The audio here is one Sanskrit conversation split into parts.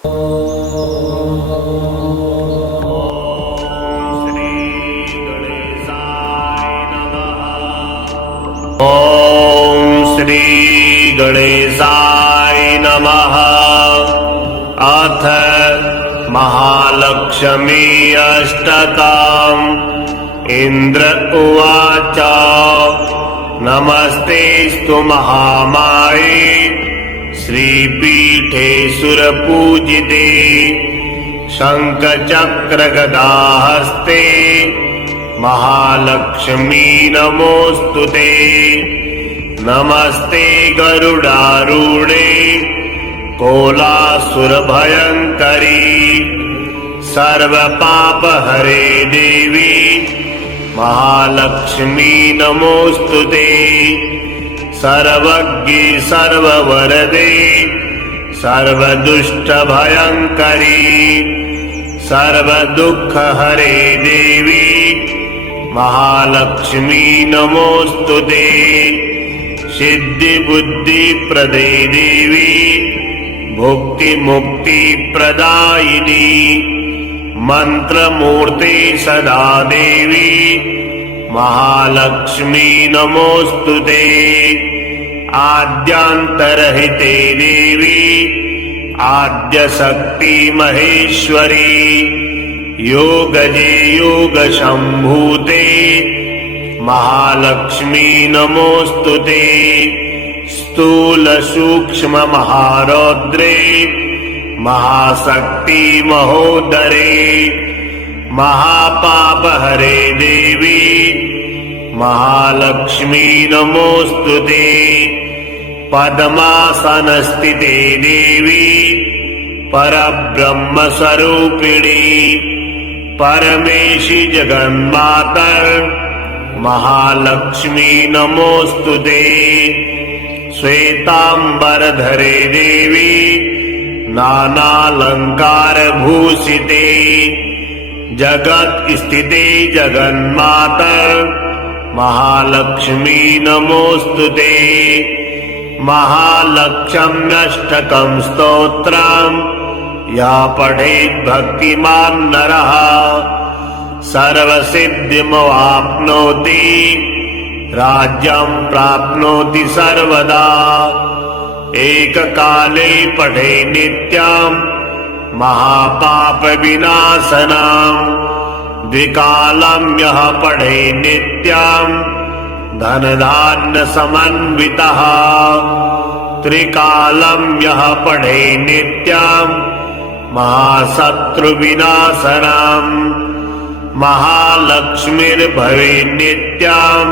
श्री गणेशाय नमः। अथ महालक्ष्मी अष्टकम्। इंद्र उवाच नमस्तेस्तु महामाये श्रीपीठे सुरपूजिते शङ्खचक्रगदाहस्ते महालक्ष्मी नमोऽस्तुते। नमस्ते गरुडारूढे कोलासुरभयङ्करी सर्वपापहरे देवी महालक्ष्मी नमोऽस्तुते। सर्वज्ञे सर्ववरदे सर्वदुष्टभयङ्करी सर्वदुःखहरे देवी महालक्ष्मी नमोऽस्तुते। सिद्धिबुद्धिप्रदे देवी भुक्तिमुक्तिप्रदायिनी मन्त्रमूर्ते सदा देवी महालक्ष्मी नमोऽस्तुते। आद्यान्तरहिते देवी आद्यशक्ति महेश्वरी योगजे योगशम्भूते महालक्ष्मी नमोऽस्तुते। स्थूलसूक्ष्ममहारौद्रे महाशक्ति महोदरे महापापहरे देवी महालक्ष्मी नमोऽस्तुते। पद्मासनस्थिते देवी परब्रह्मस्वरूपिणी परमेशि जगन्मातर महालक्ष्मी नमोऽस्तुते। श्वेतांबरधरे देवी नानालंकारभूषिते जगत्स्थिते जगन्मातर महालक्ष्मी नमोऽस्तुते। महालक्ष्म्यष्टकं स्तोत्रम् या पठेत् भक्तिमान् नरः सर्वसिद्धिमवाप्नोति राज्यं प्राप्नोति सर्वदा। एककाले पठे नित्यं महापापविनाशनम् द्विकालं यः पठे नित्यं धनधान्यसमन्वितः त्रिकालं यः पठे नित्यं महाशत्रुविनाशनम् महालक्ष्मीर्भवे नित्यं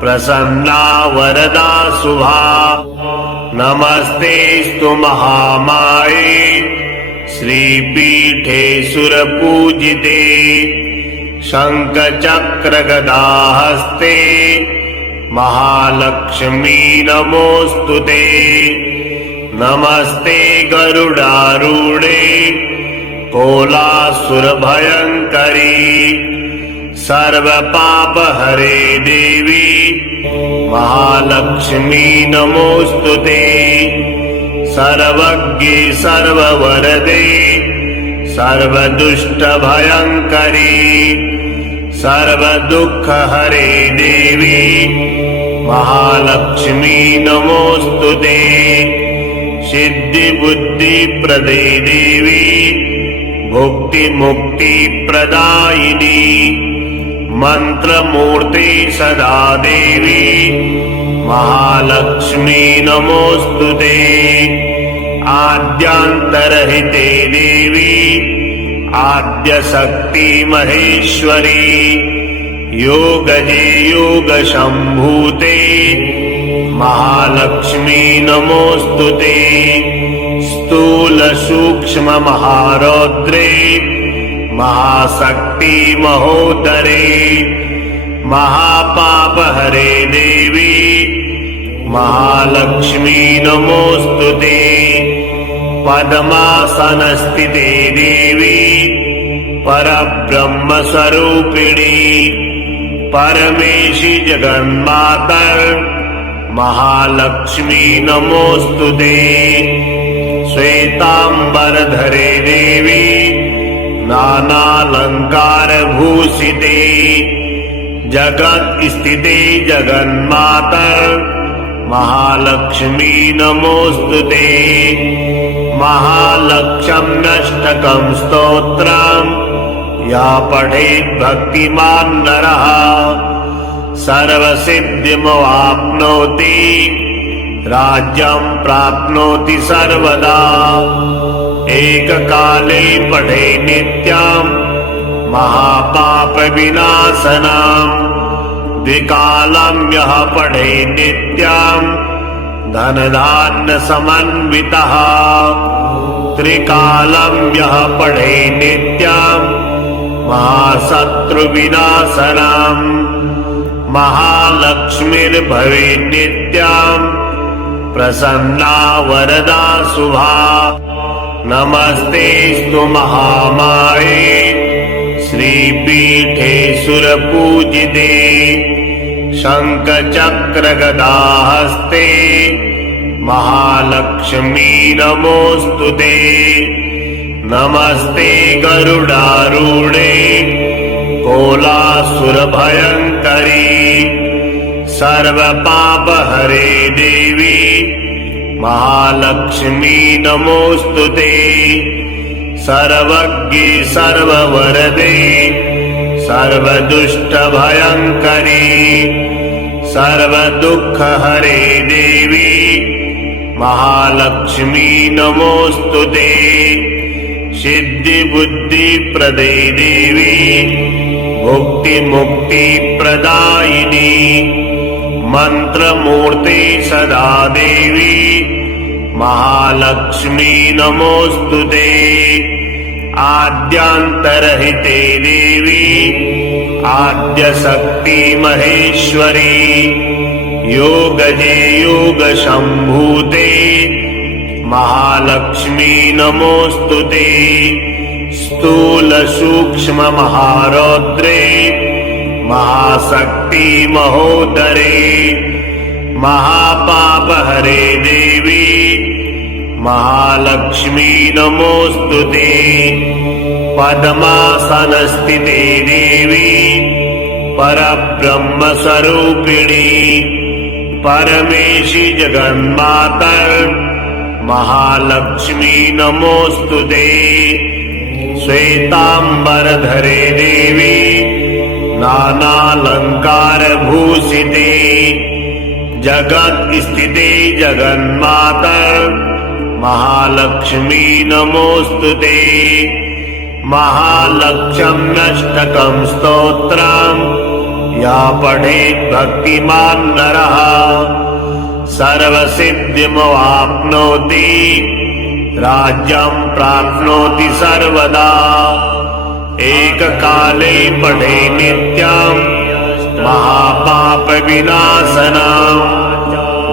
प्रसन्ना वरदा शुभा। नमस्तेस्तु महामाये श्रीपीठे सुरपूजिते शङ्खचक्रगदाहस्ते महालक्ष्मी नमोऽस्तुते। नमस्ते गरुडारूढे कोलासुरभयङ्करी सर्वपापहरे देवी महालक्ष्मी नमोऽस्तुते। सर्वज्ञे सर्ववरदे सर्वदुष्टभयङ्करी सर्वदुःखहरे देवी महालक्ष्मी नमोऽस्तुते। सिद्धिबुद्धिप्रदे देवी भुक्तिमुक्तिप्रदायिनी मन्त्रमूर्ते सदा देवी महालक्ष्मी नमोऽस्तुते। आद्यान्तरहिते देवी आद्यशक्ति महेश्वरी योगजे योगशम्भूते महालक्ष्मी नमोऽस्तुते। स्थूलसूक्ष्ममहारौद्रे महाशक्ति महोदरे महापापहरे देवी महालक्ष्मी नमोऽस्तुते। पद्मासनस्थिते देवी परब्रह्मस्वरूपिणी परमेशि जगन्मातर महालक्ष्मी नमोऽस्तुते। श्वेतांबरधरे देवी नानालंकारभूषिते जगत् स्थिते जगन्मातर महालक्ष्मी नमोस्तुते महालक्ष्म्यष्टकं स्तोत्रम् या पठेत् भक्तिमान् नरः सर्वसिद्धिमवाप्नोति राज्यं प्राप्नोति सर्वदा एककाले पठे नित्यं महापापविनाशनम् द्विकालं यः पठे नित्यं धनधान्यसमन्वितः त्रिकालं यः पठे नित्यं महाशत्रुविनाशनम् महालक्ष्मीर्भवेत् नित्यं प्रसन्ना वरदा शुभा नमस्तेस्तु महामाये श्रीपीठे सुरपूजिते शङ्खचक्रगदाहस्ते महालक्ष्मी नमोस्तुते नमस्ते गरुडारूढे कोलासुरभयङ्करी सर्वपापहरे देवी महालक्ष्मी नमोस्तुते सर्वज्ञे सर्ववरदे सर्वदुष्टभयङ्करी सर्वदुःखहरे देवी महालक्ष्मी नमोस्तुते सिद्धिबुद्धिप्रदे देवी भुक्तिमुक्तिप्रदायिनी मन्त्रमूर्ते सदा देवी महालक्ष्मी नमोस्तुते आद्यान्तरहिते देवी आद्यशक्ति महेश्वरी योगजे योगशम्भूते महालक्ष्मी नमोस्तुते स्थूल सूक्ष्म महारौद्रे महाशक्ति महोदरे महापापहरे देवी महालक्ष्मी नमोस्तुते पद्मासनस्थिते देवी परब्रह्मस्वरूपिणी परमेशी जगन्मातर महालक्ष्मी नमोस्तुते श्वेतांबरधरे देवी नानालंकारभूषिते जगत् स्थिते जगन्मातर महालक्ष्मी नमोस्तुते महालक्ष्म्यष्टकं स्तोत्रम् या पठेत् भक्तिमान् नरः सर्वसिद्धिमवाप्नोति राज्यं प्राप्नोति सर्वदा एककाले पठे नित्यं महापापविनाशनम्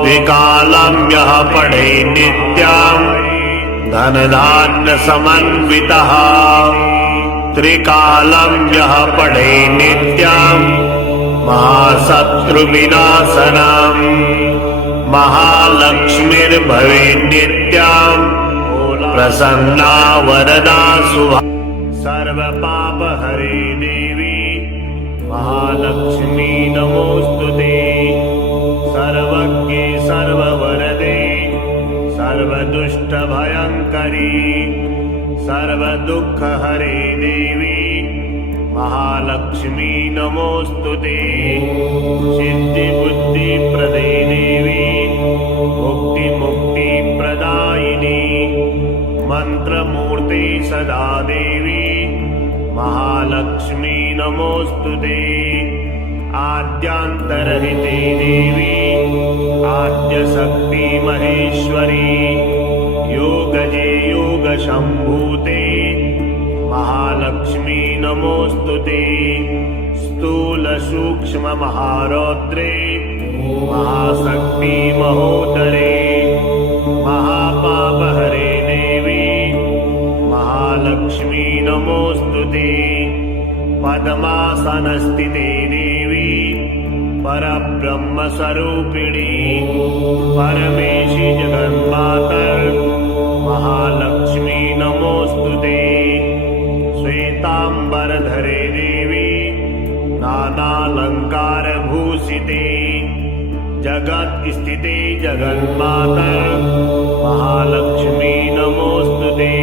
द्विकालं यः पठे नित्यं धनधान्यसमन्वितः त्रिकालं यः पठे नित्यं महाशत्रुविनाशनम् महालक्ष्मीर्भवेत् नित्यं प्रसन्ना वरदा शुभा सर्वपापहरे देवी महालक्ष्मी नमोस्तुते सर्वज्ञे सर्ववरदे सर्वदुष्टभयङ्करी सर्वदुःखहरे देवी महालक्ष्मी नमोस्तुते सिद्धिबुद्धिप्रदे देवी भुक्तिमुक्तिप्रदायिनी मन्त्रमूर्ते सदा देवी महालक्ष्मी नमोस्तुते आद्यान्तरहिते देवी आद्यशक्ति महेश्वरी योगजे योगशम्भूते महालक्ष्मी नमोस्तुते स्थूल सूक्ष्म महारौद्रे महाशक्ति महोदरे महापापहरे देवी महालक्ष्मी नमोस्तुते पद्मासनस्थिते देवी परब्रह्मस्वरूपिणी परमेशी जगन्मातर महालक्ष्मी नमोस्तुते श्वेतांबरधरे देवी नानालंकारभूषिते जगत्स्थिते जगन्माता महालक्ष्मी नमोस्तुते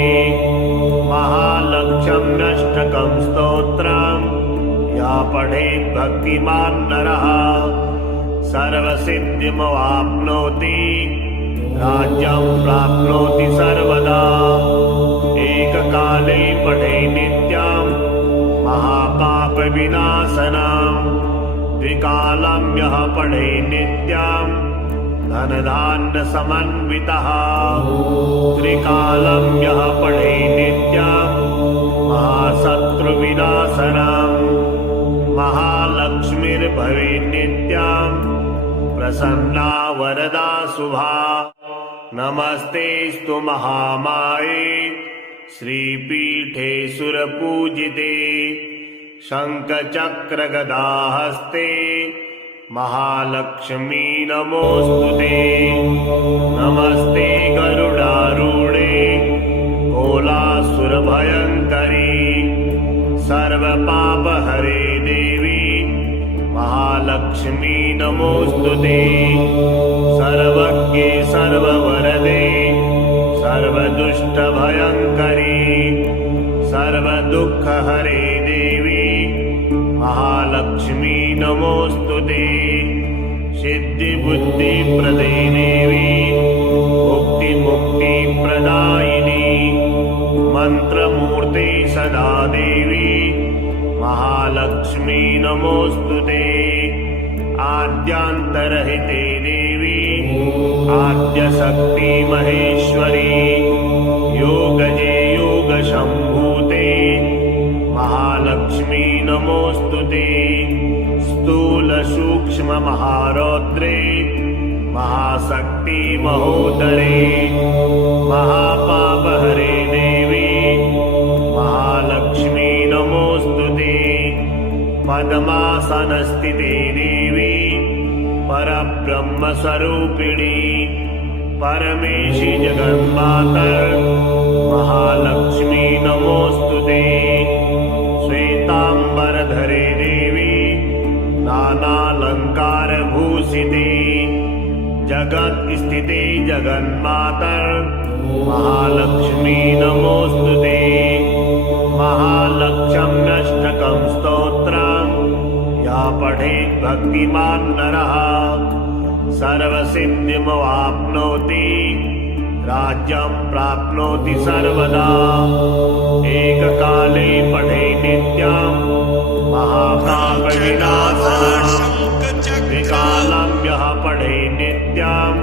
महालक्ष्म्यष्टकं स्तोत्रम् या पठेत् भक्तिमान् नरः सर्वसिद्धिमवाप्नोति राज्यं प्राप्नोति सर्वदा एककाले पठे नित्यं महापापविनाशनं द्विकालं यः पठे नित्यं धनधान्यसमन्वितः त्रिकालं यः पठे नित्यं महाशत्रुविनाशनं महालक्ष्मीर्भवेत् नित्यं प्रसन्ना वरदा शुभा नमस्तेस्तु महामाये श्रीपीठे सुरपूजिते शङ्खचक्रगदाहस्ते महालक्ष्मी नमोस्तुते नमस्ते गरुडारूढे कोलासुरभयङ्करी सर्वपापहरे देवी महालक्ष्मी नमोस्तुते सर्वज्ञे सर्ववरदे सर्वदुष्टभयङ्करी सर्वदुःखहरे देवी महालक्ष्मी नमोस्तुते सिद्धिबुद्धिप्रदे देवी मुक्तिमुक्तिप्रदायिनी मन्त्रमूर्ते सदा देवी महालक्ष्मी नमोस्तुते आद्यान्तरहिते देवी आद्यशक्ति महेश्वरी योगजे योगशम्भूते महालक्ष्मी नमोस्तुते स्थूलसूक्ष्ममहारौद्रे महाशक्ति महोदरे महापापहरे देवी महालक्ष्मी नमोस्तुते पद्मासनस्थिते देवी परब्रह्मस्वरूपिणी परमेशि जगन्माता महालक्ष्मी नमोस्तुते श्वेतांबरधरे देवी नानालंकारभूषिते जगत्स्थिते जगन्माता महालक्ष्मी नमोस्तुते महालक्ष्म्यष्टकं स्तोत्रम् या पठेत् भक्तिमान् नरः सर्वसिद्धिमवाप्नोति राज्यं प्राप्नोति सर्वदा एककाले पठे नित्यं महापापविनाशनं त्रिकालं यः पठे नित्यं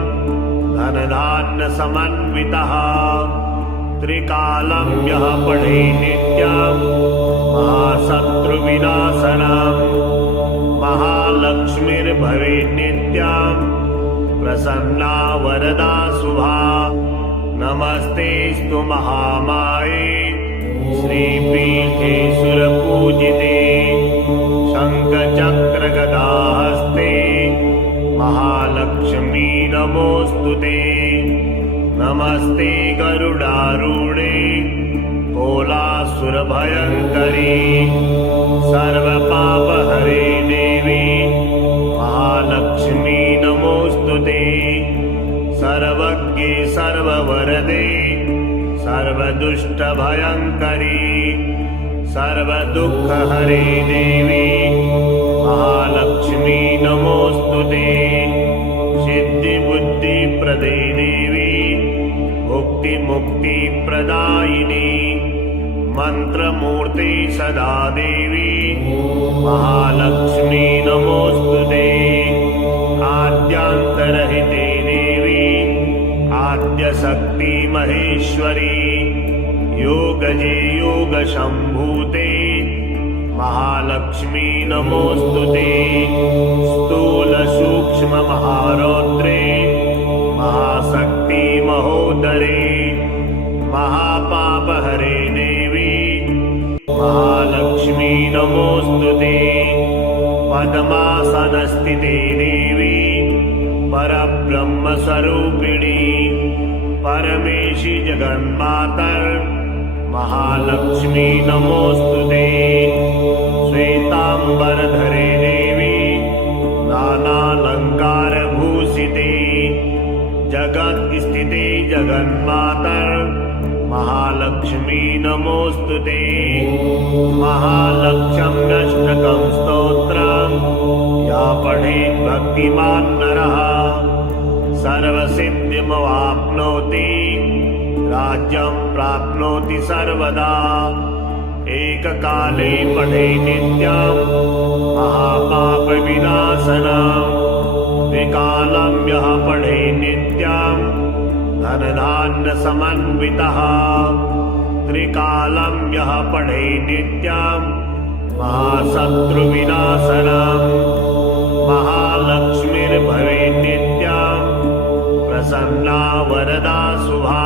धनधान्यसमन्वितः त्रिकालं यः पठे नित्यं महाशत्रुविनाशनं महालक्ष्मीर्भवेत् नित्यं प्रसन्ना वरदा शुभा नमस्तेस्तु महामाये श्रीपीठे सुरपूजिते शङ्खचक्रगदाहस्ते महालक्ष्मी नमोस्तुते नमस्ते गरुडारूढे कोलासुरभयङ्करी सर्वपापहरे देवी महालक्ष्मी नमोस्तुते सर्वज्ञे सर्ववरदे सर्वदुष्टभयङ्करी सर्वदुःखहरे देवी महालक्ष्मी नमोस्तुते सिद्धिबुद्धिप्रदे देवी मुक्तिमुक्तिप्रदायिनी मन्त्रमूर्ते सदा देवी महालक्ष्मी नमोस्तुते आद्यान्तरहिते देवी आद्यशक्ति महेश्वरी योगजे योगशम्भूते महालक्ष्मी नमोस्तुते स्थूलसूक्ष्ममहारौद्रे महाशक्ति महोदरे महापापहरे देवी महालक्ष्मी नमोस्तुते पद्मासनस्थिते देवी परब्रह्मस्वरूपिणी परमेशी जगन्मातर महालक्ष्मी नमोस्तुते श्वेतांबरधरे देवी नानालंकारभूषिते जगत्स्थिते जगन्मातर महालक्ष्मी नमोस्तुते महालक्ष्म्यष्टकं स्तोत्रम् या पठेत् भक्तिमान् नरः सर्वसिद्धिमवाप्नोति राज्यं प्राप्नोति सर्वदा एककाले पठे नित्यं महापापविनाशनं द्विकालं यः पठे नित्यं धनधान्यसमन्वितः त्रिकालं यः पठे नित्यं महाशत्रुविनाशनं महालक्ष्मीर्भवे नित्यं प्रसन्ना वरदा शुभा